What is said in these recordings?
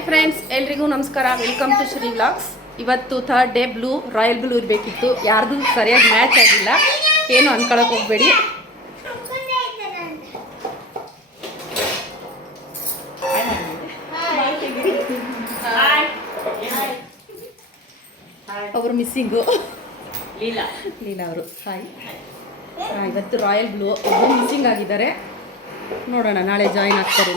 Hi friends, ಎಲ್ರಿಗೂ ನಮಸ್ಕಾರ. Welcome to Shri vlogs. ಇವತ್ತು third day blue, royal blue ಇರಬೇಕಿತ್ತು. ಯಾರ್ದು ಸರಿಯಾಗಿ ಮ್ಯಾಚ್ ಆಗಿಲ್ಲ, ಏನು ಅನ್ಕೊಳಕ್ಕೆ ಹೋಗ್ಬೇಡಿ. ಅವರು ಮಿಸ್ಸಿಂಗು ಲೀಲಾ ಅವರು. ಹಾಯ್. ಇವತ್ತು ರಾಯಲ್ ಬ್ಲೂ ಒಬ್ಬರು ಮಿಸ್ಸಿಂಗ್ ಆಗಿದ್ದಾರೆ. ನೋಡೋಣ ನಾಳೆ ಜಾಯಿನ್ ಆಗ್ತಾರೆ.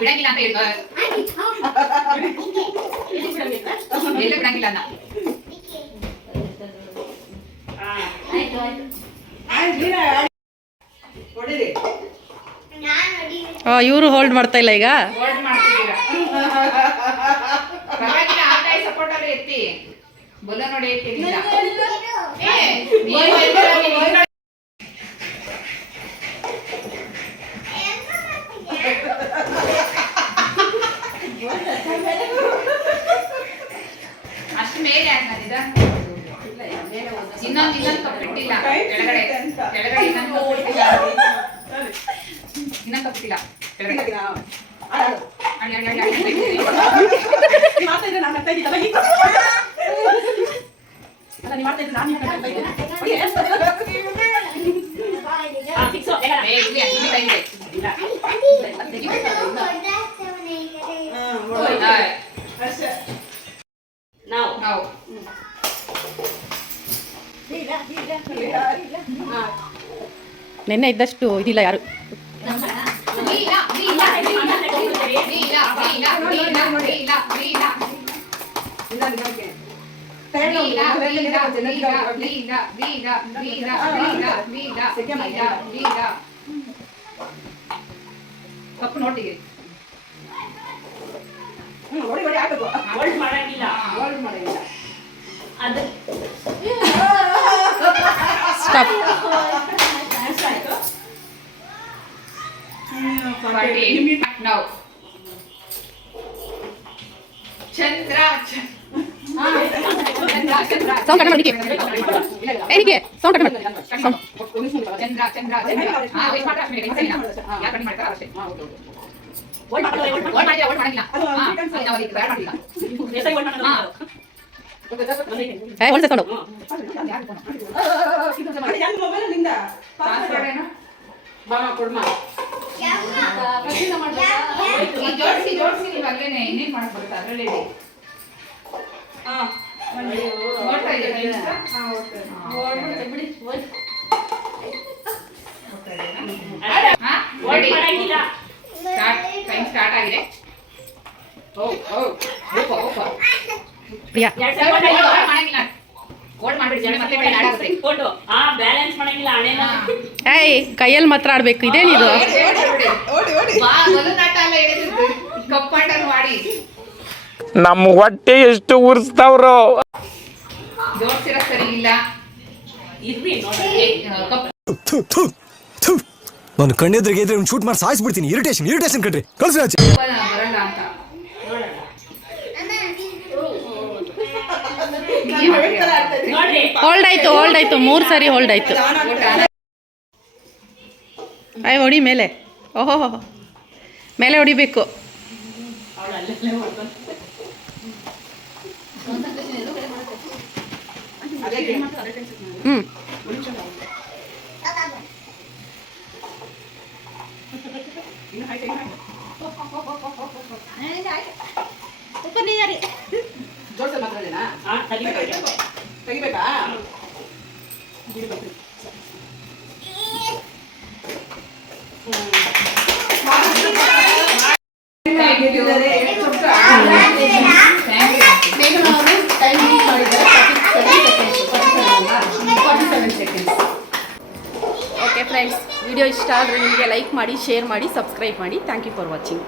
ಬಿಡಂಗಿಲ್ಲ ಅಂತ ಹೇಳಿ ಬಿಡಂಗಿಲ್ಲ ಅನ್ನ. ಇವರು ಹೋಲ್ಡ್ ಮಾಡ್ತಾ ಇಲ್ಲ ಈಗ. ಪರವಾಗಿಲ್ಲ, ಆದಾಯ ಸಪೋರ್ಟ್ ಅಲ್ಲೇ ಎತ್ತಿ ಬೊಲ್ಲ ನೋಡಿ ಎತ್ತಿ. ಅಷ್ಟು ಮೇಲೆ ಆದ್ಮೇಲಿದ ಇನ್ನೊಂದು ಕಪ್ಪಿಟ್ಟಿಲ್ಲ ಕೆಳಗಡೆ ಇನ್ನೊಂದು ಕಪ್ಪಿಟ್ಟಿಲ್ಲ ಕೆಳಗಡೆ. ನೆನ್ನೆ ಇದ್ದಷ್ಟು ಇದಿಲ್ಲ ಯಾರು. ಕಪ್ಪು ನೋಟಿಗೆ ಸ್ಟಾಪ್. now ಚಂದ್ರ ಸೌಂಡ್ ಕಡಿಮೆ ಮಾಡಿ. ಏನಿಗೆ ಸೌಂಡ್ ಕಡಿಮೆ ಮಾಡಿ. ಚಂದ್ರ ಚಂದ್ರ ಹಾ ವೇಟ್ ಮಾಡ್ತಾ ಅಷ್ಟೇ ಯಾರು ಕಡಿಮೆ ಮಾಡ್ತಾರ ಅಷ್ಟೇ. ಓಲ್ಡ್ ಮಾಡಿಲ್ಲ ನಾವು ಅದಕ್ಕೆ ಬ್ಯಾಡ್ ಮಾಡಿಲ್ಲ. ಹೋಲ್ಡ್ ತಗೊಂಡು ಜೋಡಿಸಿ ನೀವು ಅಲ್ಲೇನೆ ಇನ್ನೇನ್ ಮಾಡಕ್ ಬರುತ್ತೆ ಅದ್ರಲ್ಲಿ ಓಡ್ತಾ ಇದೆ. ಸ್ಟಾರ್ಟ್ ಆಗಿದೆ. ಪ್ರಿಯಾ ಏಯ್ ಕೈಯಲ್ಲಿ ಮಾತ್ರ ಆಡ್ಬೇಕು. ಇದೇನಿದು ಕಪ್ಪಾಟ ಮಾಡಿ ನಮ್ಮ ಹೊಟ್ಟೆ ಎಷ್ಟು ಉರ್ಸ್ತಾವ್ರೋ. ಜೋಡ್ಸಿರ ಸರಿ ಇಲ್ಲ. ನಾನು ಕಣ್ಣೆದ್ರಿಗೆ ಇದ್ರೆ ಶೂಟ್ ಮಾಡಿ ಸಾಯಿಸ್ಬಿಡ್ತೀನಿ. ಇರಿಟೇಷನ್ ಕಣ್ರಿ. ಬರಲ್ಲ ಅಂತ ಹೋಲ್ಡ್ ಆಯ್ತು 3 ಸರಿ ಹೋಲ್ಡ್ ಆಯ್ತು. ಹೊಡಿ ಮೇಲೆ. ಓಹೋ ಮೇಲೆ ಹೊಡಿಬೇಕು. ತೆಗಿಬೇಕಾ? ಓಕೆ ಫ್ರೆಂಡ್ಸ್, ವಿಡಿಯೋ ಇಷ್ಟ ಆದರೆ ನಿಮಗೆ ಲೈಕ್ ಮಾಡಿ, ಶೇರ್ ಮಾಡಿ, ಸಬ್ಸ್ಕ್ರೈಬ್ ಮಾಡಿ. Thank you for watching.